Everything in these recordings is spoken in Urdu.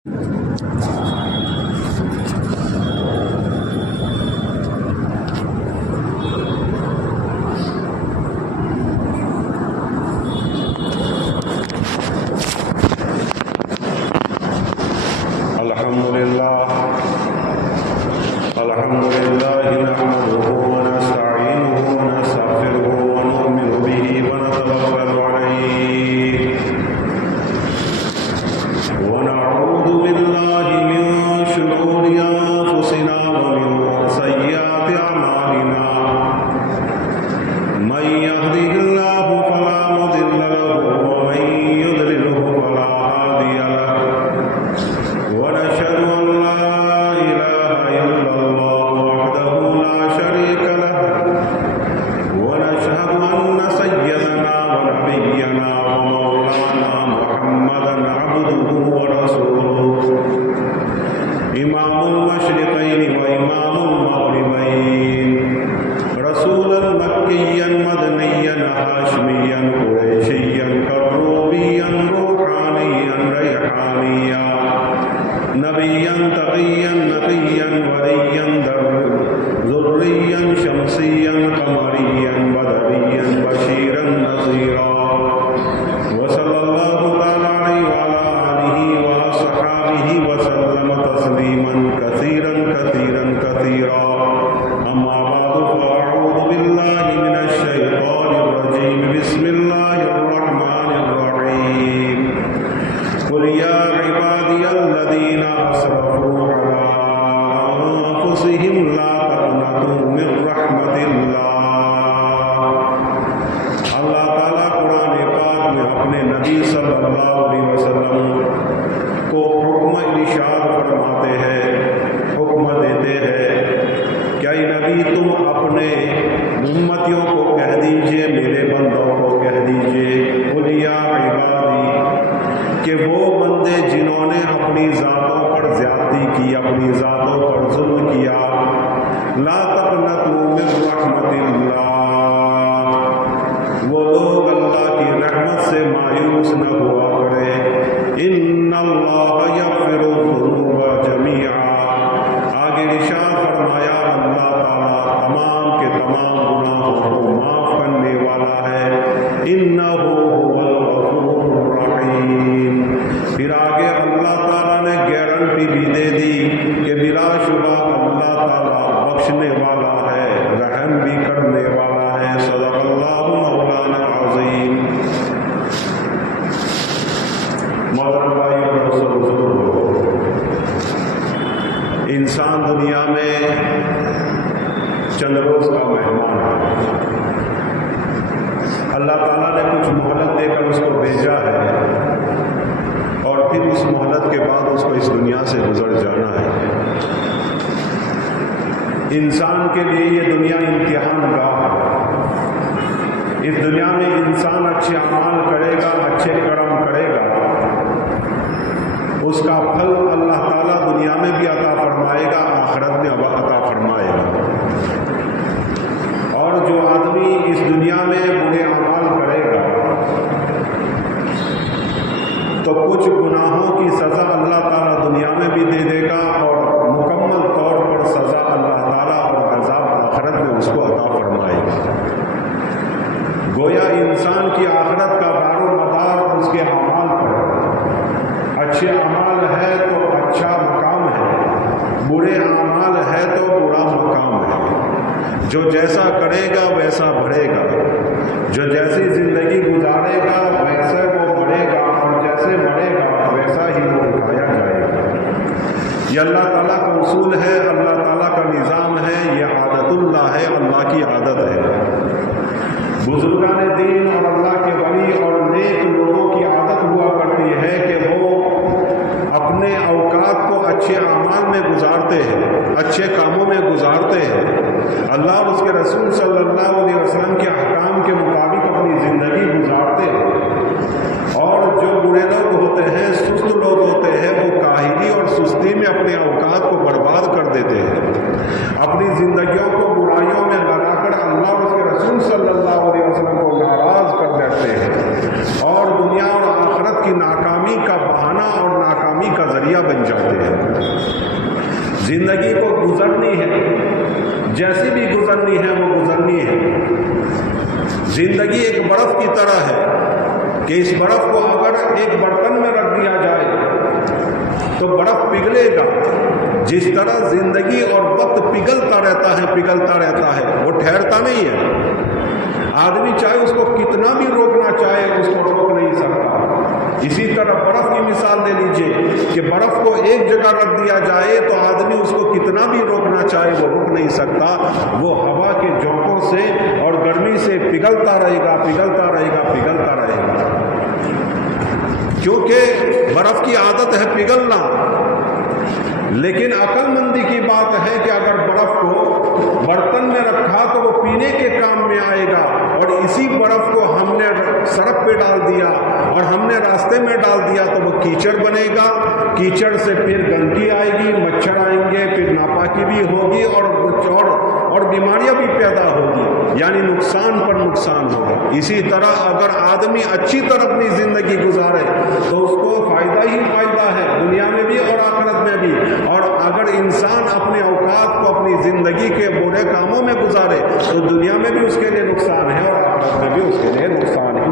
الحمد لله نحمده ونستعينه ونستغفره ونؤمن به ونتوكل عليه ونعوذ بالله من شرور أنفسنا ومن سيئات أعمالنا من يهده الله فلا مضل له ومن يضلله فلا هادي له ونشهد أن لا إله إلا الله وحده لا شريك له ونشهد أن سيدنا ونبينا ومولانا محمدا عبده ورسوله إمام المشرقين وإمام المغربين رسولا مكيا مدنيا هاشميا قريشيا كروبيا روحانيا ريحانيا نبيا تقيا نقيا وليا ذريا شمسيا قمريا بدريا بشيرا نذيرا وصلى الله تعالى عليه وعلى آله وأصحابه وسلم تسليما كثيرا كثيرا كثيرا أما بعد فأعوذ بالله من الشيطان الرجيم بسم الله الرحمن الرحيم قل يا عبادي الذين أسرفوا على أنفسهم لا تقنطوا من رحمة الله اللہ تعالیٰ قرآن پاک میں اپنے نبی صلی اللہ علیہ وسلم کو حکم ارشاد فرماتے ہیں، حکم دیتے ہیں، کیا نبی تم اپنے امتیوں کو کہہ دیجئے، میرے بندوں کو کہہ دیجئے، قل یا عبادی، کہ وہ بندے جنہوں نے اپنی ذاتوں پر زیادتی کی، اپنی ذاتوں پر ظلم کیا، لا تقنطوا من رحمت اللہ، وہ لوگ اللہ کی رحمت سے مایوس نہ ہوا کرے، ان اللہ یغفر الذنوب جمیعا، آگے ارشاد فرمایا اللہ تعالیٰ تمام کے تمام گناہوں کو معاف کرنے والا ہے، انہ هو الغفور الرحیم۔ پھر آگے اللہ تعالیٰ نے گارنٹی بھی دے دی کہ بلا شبہ اللہ تعالیٰ بخشنے والا ہے، رحم بھی کرنے والا ہے۔ صدق اللہ مولانا العظیم۔ محترم بھائیو اور بزرگوں، انسان دنیا میں چند روز کا مہمان ہے، اللہ تعالیٰ نے کچھ مہلت دے کر اس کو بھیجا ہے اور پھر اس مہلت کے بعد اس کو اس دنیا سے گزر جانا ہے۔ انسان کے لیے یہ دنیا امتحان گاہ ہے۔ اس دنیا میں انسان اچھے اعمال کرے گا، اچھے کرم کرے گا، اس کا پھل اللہ تعالیٰ دنیا میں بھی عطا فرمائے گا، آخرت میں عطا فرمائے گا۔ اور جو آدمی اس دنیا میں برے اعمال کرے گا تو کچھ گناہوں کی سزا اللہ تعالیٰ دنیا میں بھی دے دے گا اور مکمل طور پر سزا اللہ تعالیٰ اور عذاب آخرت میں اس کو عطا فرمائے گا۔ گویا انسان کی آخرت کا دار و مدار اس کے اعمال پر، اچھے اعمال ہے تو اچھا مقام ہے، برے اعمال ہے تو برا مقام ہے۔ جو جیسا کرے گا ویسا بڑھے گا، جو جیسی زندگی گزارے گا ویسے وہ بڑھے گا، اور جیسے بڑھے گا ویسا ہی وہ اٹھایا جائے گا۔ یہ اللہ تعالیٰ کا اصول ہے، اللہ تعالیٰ کا نظام ہے، یہ عادت اللہ ہے، اللہ کی عادت ہے۔ بزرگان دین اور اللہ کے ولی اور نیک لوگوں کی عادت ہوا کرتی ہے کہ وہ اپنے اوقات کو اچھے اعمال میں گزارتے ہیں، اچھے کاموں میں گزارتے ہیں، اللہ اور اس کے رسول صلی اللہ علیہ وسلم کے احکام کے مطابق اپنی زندگی گزارتے ہیں۔ اور جو برے لوگ ہوتے ہیں، سست لوگ ہوتے ہیں، وہ کاہلی اور سستی میں اپنے اوقات کو برباد کر دیتے ہیں، اپنی زندگیوں کو برائیوں میں لگا کر اللہ اور اس کے رسول صلی اللہ علیہ وسلم کو ناراض کر دیتے ہیں اور دنیا اور آخرت کی ناکامی کا بہانہ اور ناکامی کا ذریعہ بن جاتے ہیں۔ زندگی کو گزرنی ہے، جیسی بھی گزرنی ہے وہ گزرنی ہے۔ زندگی ایک برف کی طرح ہے کہ اس برف کو اگر ایک برتن میں رکھ دیا جائے تو برف پگھلے گا۔ جس طرح زندگی اور وقت پگھلتا رہتا ہے، وہ ٹھہرتا نہیں ہے۔ آدمی چاہے اس کو کتنا بھی روکنا چاہے اس کو روک نہیں سکتا۔ اسی طرح برف کی مثال لے لیجئے کہ برف کو ایک جگہ رکھ دیا جائے تو آدمی اس کو کتنا بھی روکنا چاہے وہ روک نہیں سکتا، وہ ہوا کے جھونکوں سے اور گرمی سے پگھلتا رہے گا کیونکہ برف کی عادت ہے پگھلنا۔ لیکن عقل مندی کی بات ہے کہ اگر برف کو برتن میں رکھا تو وہ پینے کے کام میں آئے گا، اور اسی برف کو ہم نے سڑک پہ ڈال دیا اور ہم نے راستے میں ڈال دیا تو وہ کیچڑ بنے گا۔ کیچڑ سے پھر گندگی آئے گی، مچھر آئیں گے، پھر ناپاکی بھی ہوگی اور بیماریاں بھی پیدا ہوگی، یعنی نقصان پر نقصان ہوگا۔ اسی طرح اگر آدمی اچھی طرح اپنی زندگی گزارے تو اس کو فائدہ ہی فائدہ ہے، دنیا میں بھی اور آخرت میں بھی۔ اور اگر انسان اپنے اوقات کو اپنی زندگی کے برے کاموں میں گزارے تو دنیا میں بھی اس کے لیے نقصان ہے اور آخرت میں بھی اس کے لیے نقصان ہے۔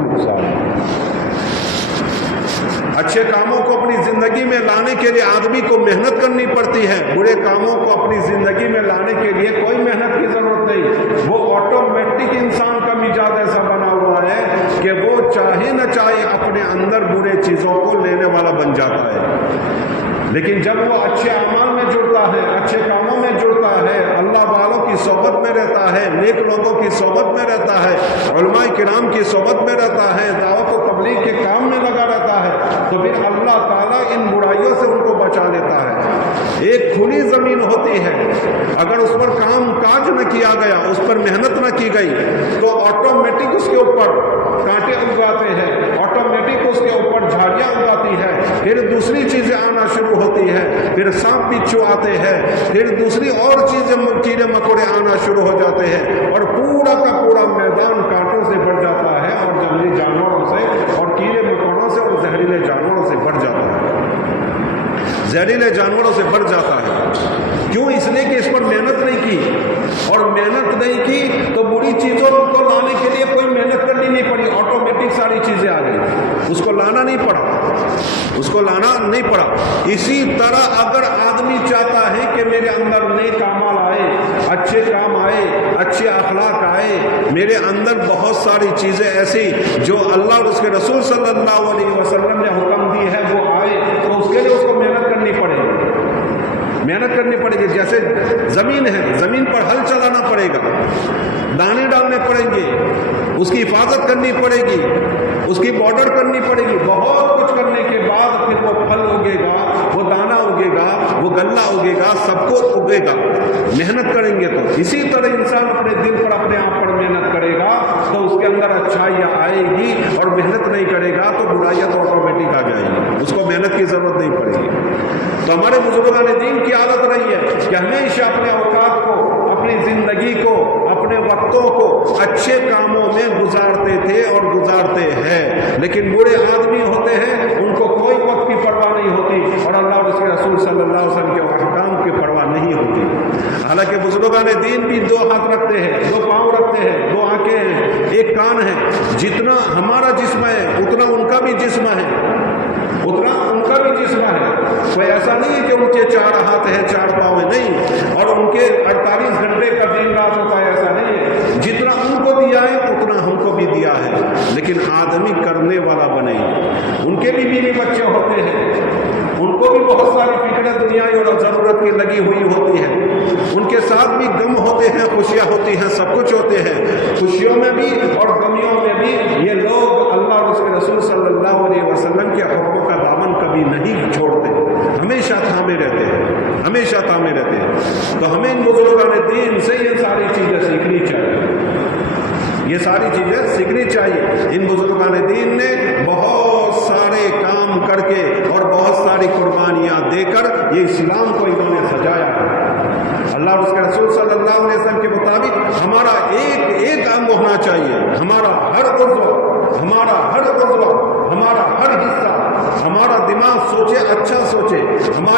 اچھے کاموں کو اپنی زندگی میں لانے کے لیے آدمی کو محنت کرنی پڑتی ہے، برے کاموں کو اپنی زندگی میں لانے کے لیے کوئی محنت کی ضرورت نہیں۔ وہ آٹومیٹک انسان کا مزاج ایسا بنا ہوا ہے کہ وہ چاہے نہ چاہے اپنے اندر برے چیزوں کو لینے والا بن جاتا ہے۔ لیکن جب وہ اچھے اعمال میں جڑتا ہے، اچھے کاموں میں جڑتا ہے، اللہ والوں کی صحبت میں رہتا ہے، نیک لوگوں کی صحبت میں رہتا ہے، علماء کرام کی صحبت میں رہتا ہے، دعوت و تبلیغ کے کام میں لگا رہتا ہے، تو پھر اللہ تعالیٰ ان برائیوں سے ان کو بچا لیتا ہے۔ ایک کھلی زمین ہوتی ہے، اگر اس پر کام کاج نہ کیا گیا، اس پر محنت نہ کی گئی تو آٹومیٹک اس کے اوپر کانٹے اگاتے ہیں، آٹومیٹک اس کے اوپر جھاڑیاں اگاتی ہے، پھر دوسری چیزیں آنا شروع ہوتی ہے، پھر سانپ بچھو آتے ہیں، پھر دوسری اور چیزیں کیڑے مکوڑے آنا شروع ہو جاتے ہیں، اور پورا کا پورا میدان کانٹوں سے بھر جاتا ہے اور جنگلی جانوروں سے اور کیڑے مکوڑوں سے اور زہریلے جانوروں سے بھر جاتا ہے۔ زہریلے جانوروں سے بھر جاتا ہے۔ کیوں؟ اس لیے کہ اس پر محنت نہیں کی، اور محنت نہیں کی تو بری چیزوں کو لانے کے لیے کوئی محنت کرنی نہیں پڑی، آٹومیٹک ساری چیزیں آ گئی، اس کو لانا نہیں پڑا۔ اسی طرح اگر آدمی چاہتا ہے کہ میرے اندر نیک اعمال آئے، اچھے کام آئے، اچھے اخلاق آئے، میرے اندر بہت ساری چیزیں ایسی جو اللہ اور اس کے رسول صلی اللہ علیہ وسلم نے حکم دی ہے وہ آئے، تو اس کے لیے اس کو محنت کرنی پڑے گی۔ جیسے زمین ہے، زمین پر ہل چلانا پڑے گا، دانے ڈالنے پڑیں گے، اس کی حفاظت کرنی پڑے گی، اس کی بارڈر کرنی پڑے گی، بہت کچھ کرنے کے بعد پھر وہ پھل اگے گا، وہ دانہ اگے گا، وہ غلہ اگے گا، سب کو اگے گا، محنت کریں گے تو۔ اسی طرح انسان اپنے دل پر، اپنے آپ پر محنت کرے گا تو اس کے اندر اچھائیاں آئے گی، اور محنت نہیں کرے گا تو برائیاں تو آٹومیٹک آ جائیں گی، اس کو محنت کی ضرورت نہیں پڑے گی۔ تو ہمارے بزرگان دین کی عادت رہی ہے کہ ہمیشہ اپنے اوقات کو، اپنی زندگی کو، اپنے وقتوں کو اچھے کاموں میں گزارتے تھے اور گزارتے ہیں۔ لیکن برے آدمی ہوتے ہیں، ان کو کوئی وقت کی پرواہ نہیں ہوتی، اور اللہ اور اس کے رسول صلی اللہ علیہ وسلم کے احکام کی پرواہ نہیں ہوتی۔ حالانکہ بزرگان دین بھی دو ہاتھ رکھتے ہیں، دو پاؤں رکھتے ہیں، دو آنکھیں ہیں، ایک کان ہے۔ جتنا ہمارا جسم ہے اتنا ان کا بھی جسم ہے، کوئی ایسا نہیں ہے کہ ان کے 4 ہاتھ ہیں 4 پاؤں ہیں، نہیں، اور ان کے 48 گھنٹے کا دن رات ہوتا ہے، ایسا نہیں ہے۔ جتنا ان کو دیا ہے اتنا ہم کو بھی دیا ہے، لیکن آدمی کرنے والا بنے۔ ان کے بھی بیوی بچے ہوتے ہیں، ان کو بھی بہت ساری فکریں دنیائی اور ضرورت کی لگی ہوئی ہوتی ہے، ان کے ساتھ بھی غم ہوتے ہیں، خوشیاں ہوتی ہیں، سب کچھ ہوتے ہیں۔ خوشیوں میں بھی اور غمیوں میں بھی یہ لوگ اللہ اور اس کے رسول صلی اللہ علیہ وسلم کے حکموں کا دامن کبھی نہیں چھوڑتے، ہمیشہ تھامے رہتے ہیں۔ تو ہمیں ان بزرگان دین سے یہ ساری چیزیں سیکھنی چاہیے۔ ان بزرگان دین نے بہت سارے کام کر کے اور بہت ساری قربانیاں دے کر یہ اسلام کو انہوں نے سجایا ہے۔ اللہ اور اس کے رسول صلی اللہ علیہ وسلم کے مطابق ہمارا ایک انگ ہونا چاہیے، ہمارا ہر عضو، ہمارا ہر حصہ، ہمارا دماغ سوچے، اچھا سوچے، ہمارے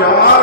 4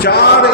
4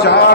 4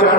4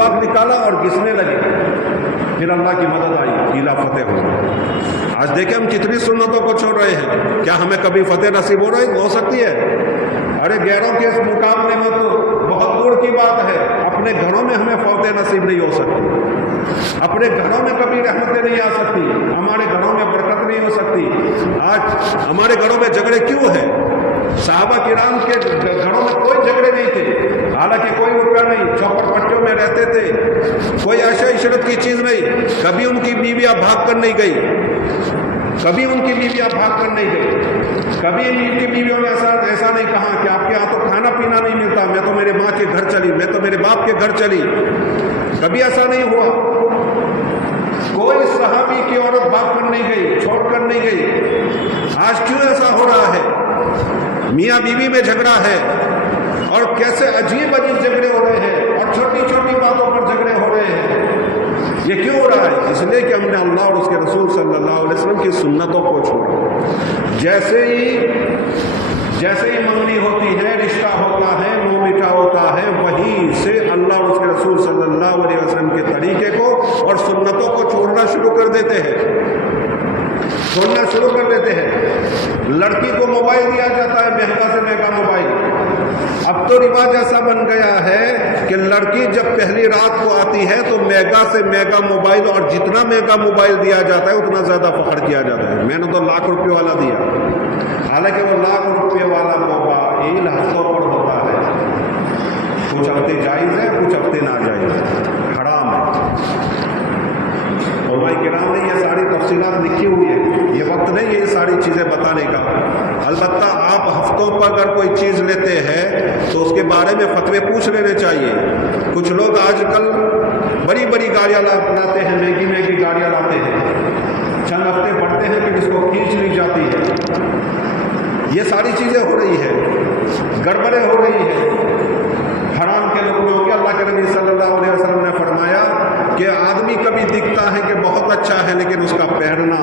مسواک نکالا اور گھسنے لگے، پھر اللہ کی مدد آئی، قلعہ فتح ہوا۔ آج دیکھیں ہم کتنی سنتوں کو چھوڑ رہے ہیں، کیا ہمیں کبھی فتح نصیب ہو سکتی ہے؟ ارے غیروں کے اس مقابلے میں تو بہت دور کی بات ہے، اپنے گھروں میں ہمیں فتح نصیب نہیں ہو سکتی، اپنے گھروں میں کبھی رحمتیں نہیں آ سکتی، ہمارے گھروں میں برکت نہیں ہو سکتی۔ آج ہمارے گھروں میں جھگڑے کیوں ہیں؟ صحابہ کرام کے گھروں میں کوئی جھگڑے نہیں تھے، حالانکہ کوئی روپیہ نہیں، چوپڑ پٹیوں میں رہتے تھے، کوئی عیش عشرت کی چیز نہیں، کبھی ان کی بیویاں بھاگ کر نہیں گئی، کبھی ان کی بیویاں بھاگ کر نہیں گئی، کبھی ان کی بیویوں نے ایسا نہیں کہا کہ آپ کے یہاں تو کھانا پینا نہیں ملتا، میں تو میرے ماں کے گھر چلی، میں تو میرے باپ کے گھر چلی، کبھی ایسا نہیں ہوا۔ کوئی صحابی کی عورت بھاگ کر نہیں گئی، چھوڑ کر نہیں گئی۔ آج کیوں ایسا ہو رہا ہے؟ میاں بیوی میں جھگڑا ہے، اور کیسے عجیب عجیب جھگڑے ہو رہے ہیں، اور چھوٹی چھوٹی باتوں پر جھگڑے ہو رہے ہیں۔ یہ کیوں ہو رہا ہے؟ اس لیے کہ ہم نے اللہ اور اس کے رسول صلی اللہ علیہ وسلم کی سنتوں کو چھوڑا۔ جیسے ہی منگنی ہوتی ہے، رشتہ ہوتا ہے، منہ میٹھا ہوتا ہے، وہیں سے اللہ اور اس کے رسول صلی اللہ علیہ وسلم کے طریقے کو اور سنتوں کو چھوڑنا شروع کر دیتے ہیں۔ لڑکی کو موبائل دیا جاتا ہے، مہنگا سے مہنگا موبائل۔ اب تو رواج ایسا بن گیا ہے کہ لڑکی جب پہلی رات کو آتی ہے تو مہنگا سے مہنگا موبائل، اور جتنا مہنگا موبائل دیا جاتا ہے اتنا زیادہ فخر کیا جاتا ہے، میں نے تو لاکھ روپے والا دیا، حالانکہ وہ لاکھ روپے والا موبائل ہفتوں پر ہوتا ہے، کچھ ہفتے جائز ہے، کچھ ہفتے ناجائز ہے، حرام ہے۔ علماء کرام نے یہ ساری تفصیلات لکھی ہوئی ہے، یہ وقت نہیں یہ ساری چیزیں بتانے کا۔ البتہ آپ ہفتوں پر اگر کوئی چیز لیتے ہیں تو اس کے بارے میں فتوے پوچھ لینے چاہیے۔ کچھ لوگ آج کل بڑی بڑی گاڑیاں لاتے ہیں، مہنگی مہنگی گاڑیاں لاتے ہیں، چند ہفتے پڑتے ہیں پھر اس کو کھینچ لی جاتی ہے۔ یہ ساری چیزیں ہو رہی ہے، گڑبڑیں ہو رہی ہیں، حرام کے لوگوں کے۔ اللہ کے نبی صلی اللہ علیہ وسلم نے فرمایا کہ آدمی کبھی دکھتا ہے کہ بہت اچھا ہے، لیکن اس کا پہننا،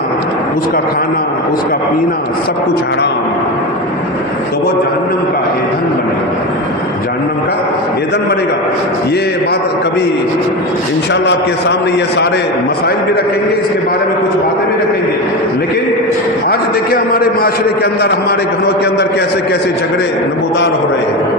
اس کا کھانا، اس کا پینا سب کچھ حرام، تو وہ جہنم کا ایندھن بنے گا، جہنم کا ایندھن بنے گا۔ یہ بات کبھی انشاءاللہ آپ کے سامنے یہ سارے مسائل بھی رکھیں گے، اس کے بارے میں کچھ باتیں بھی رکھیں گے، لیکن آج دیکھیں ہمارے معاشرے کے اندر، ہمارے گھروں کے اندر کیسے کیسے جھگڑے نمودار ہو رہے ہیں۔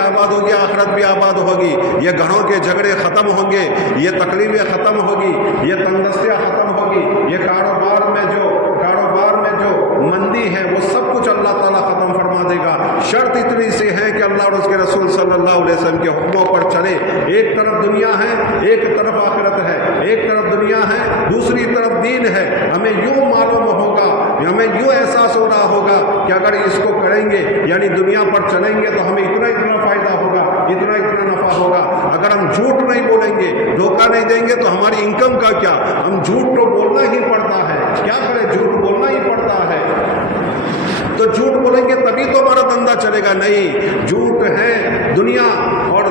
آباد ہوگی, آخرت بھی آباد ہوگی. یہ گھروں کے جھگڑے ختم ہوں گے, یہ تکلیفیں ختم ہوگی, یہ تندرستیاں ختم ہوگی, یہ کاروبار میں جو مندی ہے وہ سب کچھ اللہ تعالیٰ ختم فرما دے گا. شرط اتنی سی ہے کہ اللہ اور اس کے رسول صلی اللہ علیہ وسلم کے حکموں پر چلے. ایک طرف دنیا ہے, ایک طرف آخرت ہے, ایک طرف دنیا ہے, دوسری طرف دین ہے. ہمیں یوں معلوم ہوگا, ہمیں یوں احساس ہو رہا ہوگا کہ اگر اس کو کریں گے یعنی دنیا پر چلیں گے تو ہمیں اتنا فائدہ ہوگا, اتنا نفع ہوگا. اگر ہم جھوٹ نہیں بولیں گے, دھوکہ نہیں دیں گے تو ہماری انکم کا کیا؟ ہم جھوٹ تو بولنا ہی پڑتا ہے, کیا کریں, جھوٹ بولنا ہی پڑتا ہے. تو جھوٹ بولیں گے تبھی تو ہمارا دھندا چلے گا. نہیں, جھوٹ ہے دنیا اور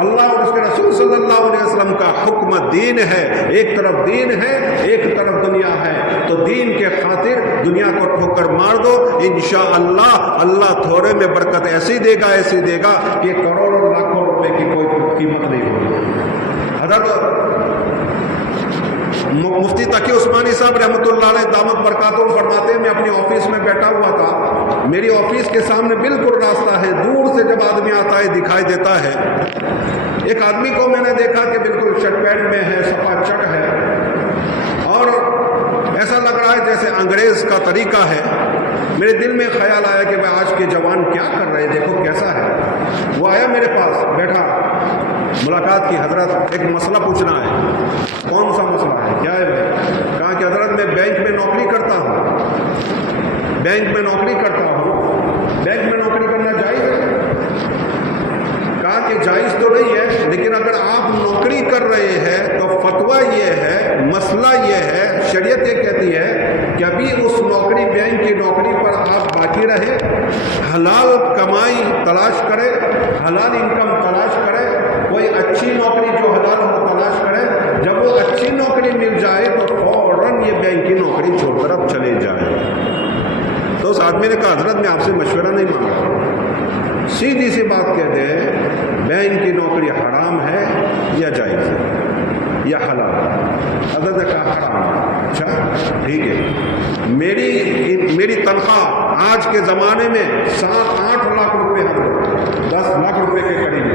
اللہ اور اس کے رسول صلی اللہ علیہ وسلم کا حکم دین ہے. ایک طرف دین ہے, ایک طرف دنیا ہے. تو دین کے خاطر دنیا کو ٹھوکر مار دو, انشاءاللہ اللہ تھوڑے میں برکت ایسی دے گا کہ کروڑوں لاکھوں روپے کی کوئی قیمت نہیں ہوگی. حضرت مفتی تقی عثمانی صاحب رحمۃ اللہ علیہ دامت برکاتہ فرماتے ہیں, میں اپنی آفس میں بیٹھا ہوا تھا, میری آفس کے سامنے بالکل راستہ ہے, دور سے جب آدمی آتا ہے دکھائی دیتا ہے. ایک آدمی کو میں نے دیکھا کہ بالکل شرٹ پینٹ میں ہے, صفا چٹ ہے, اور ایسا لگ رہا ہے جیسے انگریز کا طریقہ ہے. میرے دل میں خیال آیا کہ میں آج کے جوان کیا کر رہے ہیں, دیکھو کیسا ہے. وہ آیا میرے پاس بیٹھا, ملاقات کی. حضرت ایک مسئلہ پوچھنا ہے. کون سا مسئلہ ہے, کیا ہے بھائی؟ کہا کہ حضرت میں بینک میں نوکری کرتا ہوں, بینک میں نوکری کرنا جائز ہے؟ کہا کہ جائز تو نہیں ہے, لیکن اگر آپ نوکری کر رہے ہیں تو فتویٰ یہ ہے, مسئلہ یہ ہے, شریعت یہ کہتی ہے کہ ابھی اس نوکری, بینک کی نوکری پر آپ باقی رہیں, حلال کمائی تلاش کرے, حلال انکم تلاش کرے, کوئی اچھی نوکری جو حلال ہو تلاش کرے. جب وہ اچھی نوکری مل جائے تو فوراً یہ بینک کی نوکری چھوڑ کر اب چلے جائے. تو اس آدمی نے کہا حضرت میں آپ سے مشورہ نہیں مانگا, سیدھی سی بات کہتے ہیں, بینک کی نوکری حرام ہے یا جائز ہے یا حلال ہے؟ حضرت نے کہا حرام ہے. اچھا ٹھیک ہے, میری تنخواہ آج کے زمانے میں 7-8 لاکھ روپے, 10 لاکھ روپے کے قریب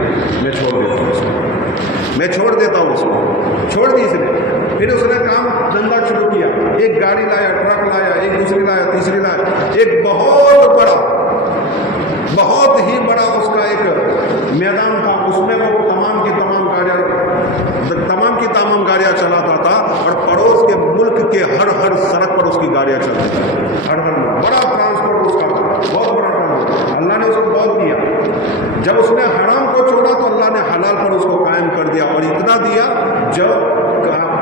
میں چھوڑ دیتا ہوں اس کو. چھوڑ دی اس نے. پھر اس نے کام دھندا شروع کیا, ایک گاڑی لایا, ٹرک لایا, ایک دوسری لایا, تیسری لایا, ایک بہت ہی بڑا اس کا ایک میدان تھا. اس میں وہ تمام کی تمام گاڑیاں چلاتا تھا, اور پڑوس کے ملک کے ہر سڑک پر اس کی گاڑیاں چلتی تھیں. ہر بڑا ٹرانسپورٹ اس کا تھا, بہت بڑا ٹرانسپورٹ. اللہ نے اس کو بہت دیا. جب اس نے حرام کو چھوڑا تو اللہ نے حلال پر اس کو قائم کر دیا, اور اتنا دیا جب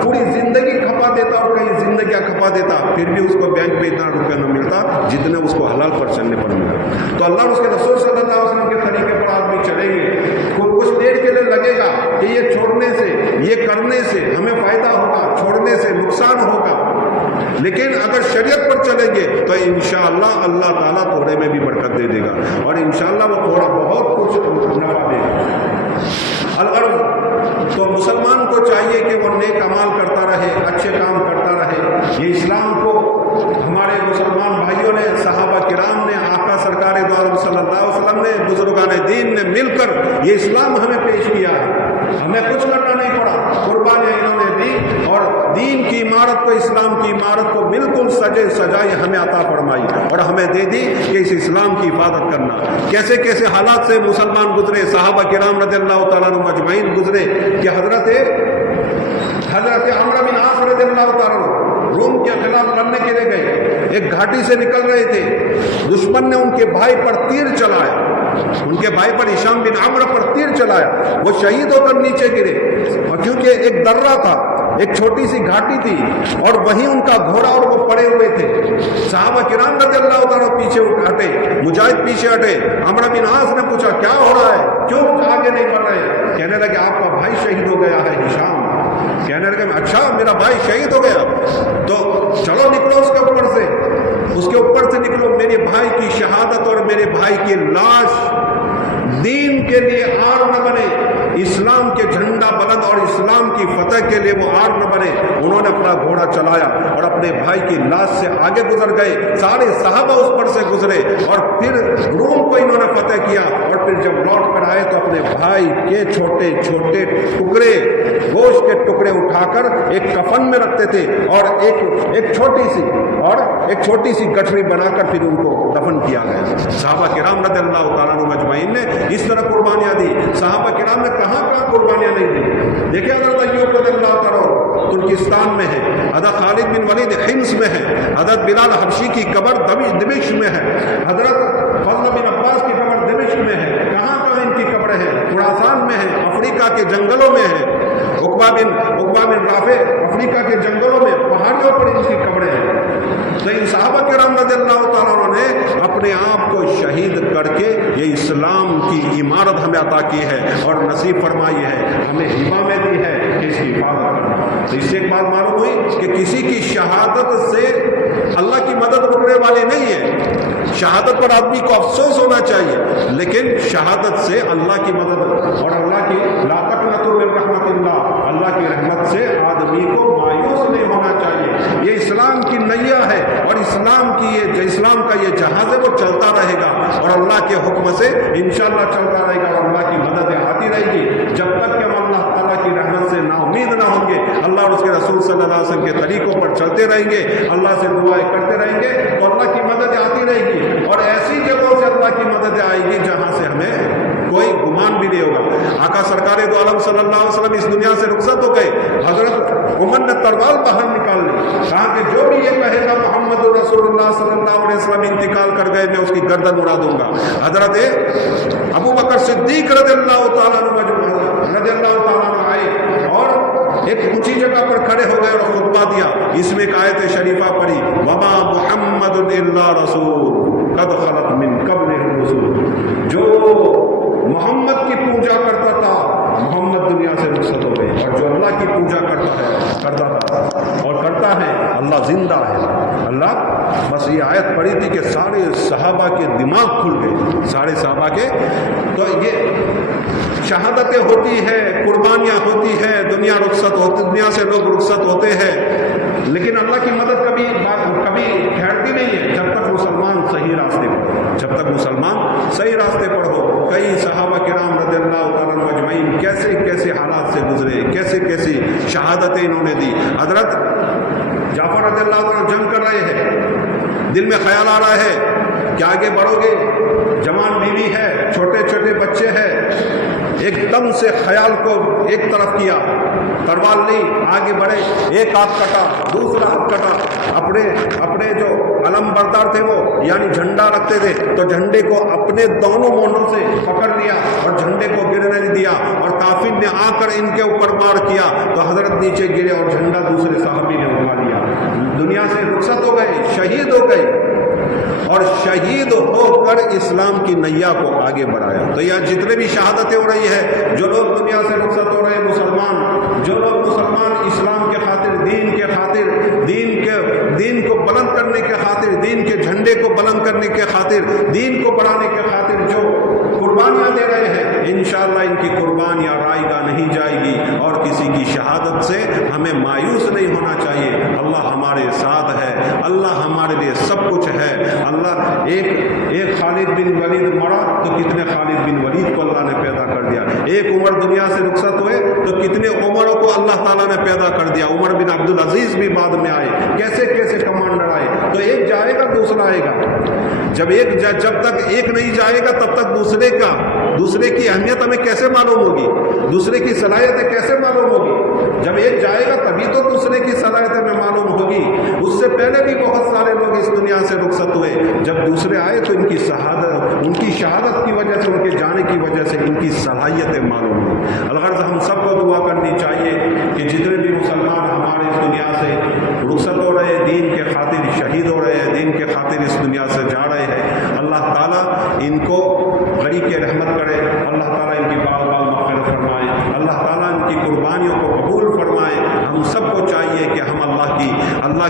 پوری زندگی کھپا دیتا اور کئی زندگیاں کھپا دیتا, پھر بھی اس کو بینک میں اتنا روپیہ نہ ملتا جتنے اس کو حلال پر چلنے پر ملا. تو اللہ اور اس کے رسول صلی اللہ علیہ وسلم کے طریقے پر آدمی چلیں گے, کچھ دیر کے لیے لگے گا کہ یہ چھوڑنے سے, یہ کرنے سے ہمیں فائدہ ہوگا, چھوڑنے سے نقصان ہوگا, لیکن اگر شریعت پر چلیں گے تو انشاءاللہ اللہ تعالیٰ تھوڑے میں بھی برکت دے دے گا, اور انشاءاللہ وہ تھوڑا بہت کچھ نفع دے گا. تو مسلمان کو چاہیے کہ وہ نیک اعمال کرتا رہے, اچھے کام کرتا رہے. یہ اسلام کو ہمارے مسلمان بھائیوں نے, صحابہ کرام نے, آقا سرکار دو عالم صلی اللہ علیہ وسلم نے, بزرگان دین نے مل کر یہ اسلام ہمیں پیش کیا ہے. ہمیں کچھ کرنا نہیں پڑا, قربانیاں انہوں نے دی, اور دین کی عمارت کو, اسلام کی عمارت کو بالکل سجے سجائے ہمیں عطا فرمائی, اور ہمیں دے دی کہ اس اسلام کی حفاظت کرنا. کیسے کیسے حالات سے مسلمان گزرے, صحابہ کرام رضی اللہ تعالیٰ عنہم اجمعین گزرے, کہ حضرت عمرو بن عاص رضی اللہ تعالیٰ عنہ روم کے خلاف لڑنے کے لیے گئے. ایک گھاٹی سے نکل رہے تھے, دشمن نے ان کے بھائی پر تیر چلایا, ان کے بھائی پر ہشام بن عمرو پر تیر چلایا. وہ شہید ہو کر نیچے گرے, اور کیونکہ ایک درہ تھا, ایک چھوٹی سی گھاٹی تھی, اور وہیں ان کا گھوڑا اور وہ پڑے ہوئے تھے. صحابہ کرام رضی اللہ تعالیٰ پیچھے ہٹے, مجاہد پیچھے ہٹے. عمرو بن عاص نے پوچھا کیا ہو رہا ہے, کیوں آگے نہیں بڑھ رہے؟ کہنے لگے آپ کا بھائی شہید ہو گیا ہے ہشام. کہنے لگے اچھا میرا بھائی شہید ہو گیا, تو چلو نکلو اس کے اوپر سے نکلو. میرے بھائی کی شہادت اور میرے بھائی کی لاش دین کے لیے آر نہ بنے, اسلام کے جھنڈا بلند اور اسلام کی فتح کے لیے وہ آڑ نہ بنے، انہوں نے اپنا گھوڑا چلایا اور اپنے بھائی کی لاش سے آگے گزر گئے، سارے صحابہ اس پر سے گزرے اور پھر روم کو انہوں نے فتح کیا، اور پھر جب لوٹ کر آئے تو اپنے بھائی کے چھوٹے چھوٹے ٹکڑے، گوشت کے ٹکڑے اٹھا کر ایک کفن میں رکھتے تھے اور ایک چھوٹی سی گٹھڑی بنا کر پھر ان کو دفن کیا گیا۔ صحابہ کرام رضی اللہ تعالیٰ عنہ مجمعین نے اس طرح قربانیاں دی۔ صحابہ کرام نے کہاں کہاں قربانیاں نہیں دی؟ دیکھیں حضرت ایوب رضی اللہ تعالیٰ ترکستان میں ہے، حضرت خالد بن ولید حمص میں ہے، حضرت بلال حبشی کی قبر دمشق میں ہے، حضرت فضل بن عباس کی قبر دمشق میں ہے، کہاں کہاں ان کی قبریں ہیں؟ خراسان میں ہے، افریقہ کے جنگلوں میں ہے، عقبہ بن رافع افریقہ کے جنگلوں میں پہاڑیوں پر ان کی قبریں ہیں۔ تو ان صحابہ کرام رضی اللہ تعالیٰ نے اپنے آپ کو شہید کر کے یہ اسلام کی عمارت ہمیں عطا کی ہے اور نصیب فرمائی ہے، ہمیں ہبہ میں دی ہے کہ اس کی حفاظت کرنا۔ تو اس سے ایک بات معلوم ہوئی کہ کسی کی شہادت سے اللہ کی مدد رکنے والی نہیں ہے۔ شہادت پر آدمی کو افسوس ہونا چاہیے، لیکن شہادت سے اللہ کی مدد اور اللہ کی لا تقنطوا من رحمت اللہ کی رحمت سے آدمی کو مایوس نہیں ہونا چاہیے۔ یہ اسلام کی نیا ہے اور اسلام کا یہ جہاز ہے، وہ چلتا رہے گا اور اللہ کے حکم سے انشاءاللہ چلتا رہے گا اور اللہ کی مدد آتی رہے گی جب تک کہ ہم اللہ تعالیٰ کی رحمت سے نا امید نہ ہوں گے، اللہ اور اس کے رسول صلی اللہ علیہ وسلم کے طریقوں پر چلتے رہیں گے، اللہ سے دعائیں کرتے رہیں گے تو اللہ کی مدد آتی رہے گی، اور ایسی جگہوں سے اللہ کی مدد آئے گی جہاں سے ہمیں کوئی گمان بھی نہیں ہوگا۔ آقا سرکار دو عالم صلی اللہ علیہ وسلم اس دنیا سے رخصت ہو گئے، حضرت عمر نے تلوار باہر نکال لی، کہا کہ جو بھی یہ کہے گا محمد رسول اللہ صلی اللہ علیہ وسلم انتقال کر گئے، میں اس کی گردن اڑا دوں گا۔ حضرت ابو بکر صدیق رضی اللہ تعالیٰ عنہ آئے اور ایک اونچی جگہ پر کھڑے ہو گئے اور خطبہ دیا، اس میں ایک آیت شریفہ پڑھی، وما محمد الا رسول قد خلت من قبلہ الرسل۔ جو محمد کی پوجا کرتا تھا محمد دنیا سے رخصت ہو گئے، اور جو اللہ کی پوجا کرتا تھا اور کرتا ہے اللہ زندہ ہے۔ اللہ بس یہ آیت پڑھی تھی کہ سارے صحابہ کے دماغ کھل گئے، سارے صحابہ کے۔ تو یہ شہادتیں ہوتی ہے، قربانیاں ہوتی ہے، دنیا سے لوگ رخصت ہوتے ہیں، لیکن اللہ کی مدد کبھی ٹھہرتی نہیں ہے جب تک مسلمان صحیح راستے پر ہو۔ کئی صحابہ کرام رضی اللہ تعالیٰ اجمعین کیسے حالات سے گزرے، کیسی شہادتیں انہوں نے دی۔ حضرت جعفر رضی اللہ تعالیٰ جنگ کر رہے ہیں، دل میں خیال آ رہا ہے کہ آگے بڑھو گے، جوان بیوی ہے، چھوٹے چھوٹے بچے ہیں، ایک دم سے خیال کو ایک طرف کیا، تلوار لی، آگے بڑھے، ایک ہاتھ کٹا، دوسرا ہاتھ کٹا، اپنے جو علم بردار تھے وہ یعنی جھنڈا رکھتے تھے تو جھنڈے کو اپنے دونوں مونڈوں سے پکڑ لیا اور جھنڈے کو گرنے نہیں دیا، اور کافر نے آ کر ان کے اوپر وار کیا تو حضرت نیچے گرے اور جھنڈا دوسرے صحابی نے اٹھا لیا، دنیا سے رخصت ہو گئے، شہید ہو گئے، اور شہید ہو کر اسلام کی نیا کو آگے بڑھایا۔ تو یہاں جتنے بھی شہادتیں ہو رہی ہے، جو لوگ دنیا سے رخصت ہو رہے ہیں جو لوگ مسلمان اسلام کے خاطر، دین کو بلند کرنے کے خاطر، دین کے جھنڈے کو بلند کرنے کے خاطر، دین کو بڑھانے کے خاطر جو قربانیاں دے رہے ہیں، انشاءاللہ ان کی قربانیاں رائے گاہ نہیں جائے گی، اور کسی کی شہادت سے ہمیں مایوس نہیں ہونا چاہیے۔ اللہ ہمارے ساتھ ہے، اللہ ہمارے لیے سب کچھ ہے۔ اللہ ایک خالد بن ولید مرا تو کتنے خالد بن ولید کو اللہ نے پیدا کر دیا، ایک عمر دنیا سے رخصت ہوئے تو کتنے عمروں کو اللہ تعالیٰ نے پیدا کر دیا، عمر بن عبدالعزیز بھی بعد میں آئے، کیسے کمانڈر آئے۔ تو ایک جائے گا دوسرا آئے گا، جب تک ایک نہیں جائے گا تب تک دوسرے کی اہمیت ہمیں کیسے معلوم ہوگی، دوسرے کی صلاحیتیں کیسے معلوم ہوگی؟ جب ایک جائے گا تبھی تو دوسرے کی صلاحیتیں ہمیں معلوم ہوگی۔ اس سے پہلے بھی بہت سارے لوگ اس دنیا سے رخصت ہوئے، جب دوسرے آئے تو ان کی شہادت کی وجہ سے، ان کے جانے کی وجہ سے ان کی صلاحیتیں معلوم ہوئی۔ الغرض ہم سب کو دعا کرنی چاہیے کہ جتنے بھی مسلمان ہمارے اس دنیا سے رخصت ہو رہے ہیں، دین کے خاطر شہید ہو رہے ہیں، دین کے خاطر اس دنیا سے جا رہے ہیں، اللہ تعالیٰ ان کو غنی کے رحمت کرے، اللہ تعالیٰ ان کی بال مغفرت فرمائے، اللہ تعالیٰ ان کی قربانیوں کو قبول فرمائے۔ ہم سب کو چاہیے کہ ہم اللہ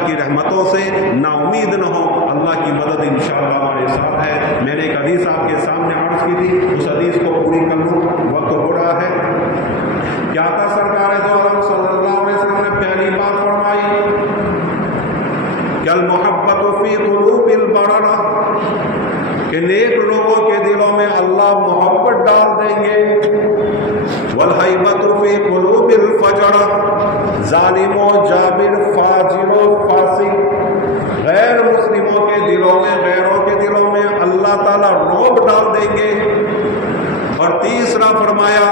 کی رحمتوں سے نا امید نہ ہو، اللہ کی مدد انشاءاللہ ہمارے ساتھ ہے۔ میں نے ایک حدیث آپ کے سامنے عرض کی تھی، اس حدیث کو پوری کر لوں، وقت ہو رہا ہے۔ والحیبۃ فی قلوب الفجر، ظالم و جابر، فاجر و فاسق، غیر مسلموں کے دلوں میں، غیروں کے دلوں میں اللہ تعالیٰ رعب ڈال دیں گے۔ اور تیسرا فرمایا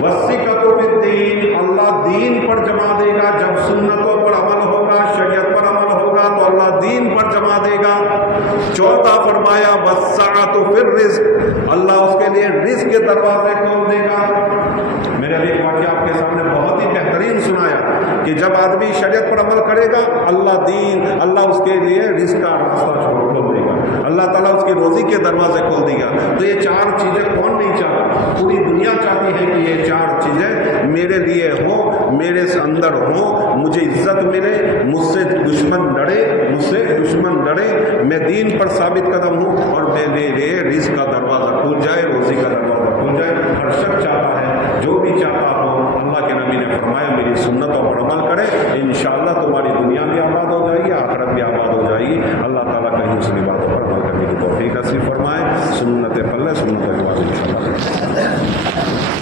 وثقۃ فی الدین، اللہ دین پر جما دے گا، جب سنتوں پر عمل ہوگا، شریعت پر عمل ہوگا تو اللہ دین پر جما دے گا۔ چوتھا فرمایا وسعۃ فی الرزق، اللہ اس کے لیے رزق کے دروازے کھول دے گا۔ میں نے ابھی ایک واقعہ آپ کے سامنے بہت ہی بہترین سنایا کہ جب آدمی شریعت پر عمل کرے گا اللہ اس کے لیے رزق کا راستہ کھول دے گا، اللہ تعالیٰ اس کی روزی کے دروازے کھول دے گا۔ تو یہ چار چیزیں کون نہیں چاہتا؟ پوری دنیا چاہتی ہے کہ یہ چار چیزیں میرے لیے ہوں، میرے اندر ہوں، مجھے عزت ملے، مجھ سے دشمن لڑے، میں دین پر ثابت قدم ہوں اور میرے لیے رزق کا دروازہ کھل جائے، روزی کا دروازہ کھل جائے۔ ہر شخص چاہتا ہے، جو بھی چاہتا ہو، اللہ کے نبی نے فرمایا میری سنتوں پر عمل کرے، انشاءاللہ تمہاری دنیا بھی آباد ہو جائے گی، آخرت بھی آباد ہو جائے گی۔ اللہ تعالیٰ کہیں دوسری باتوں پر عمل کرنے کی توفیق نصیب فرمائے۔ سنت پلے سنت کے بعد انشاءاللہ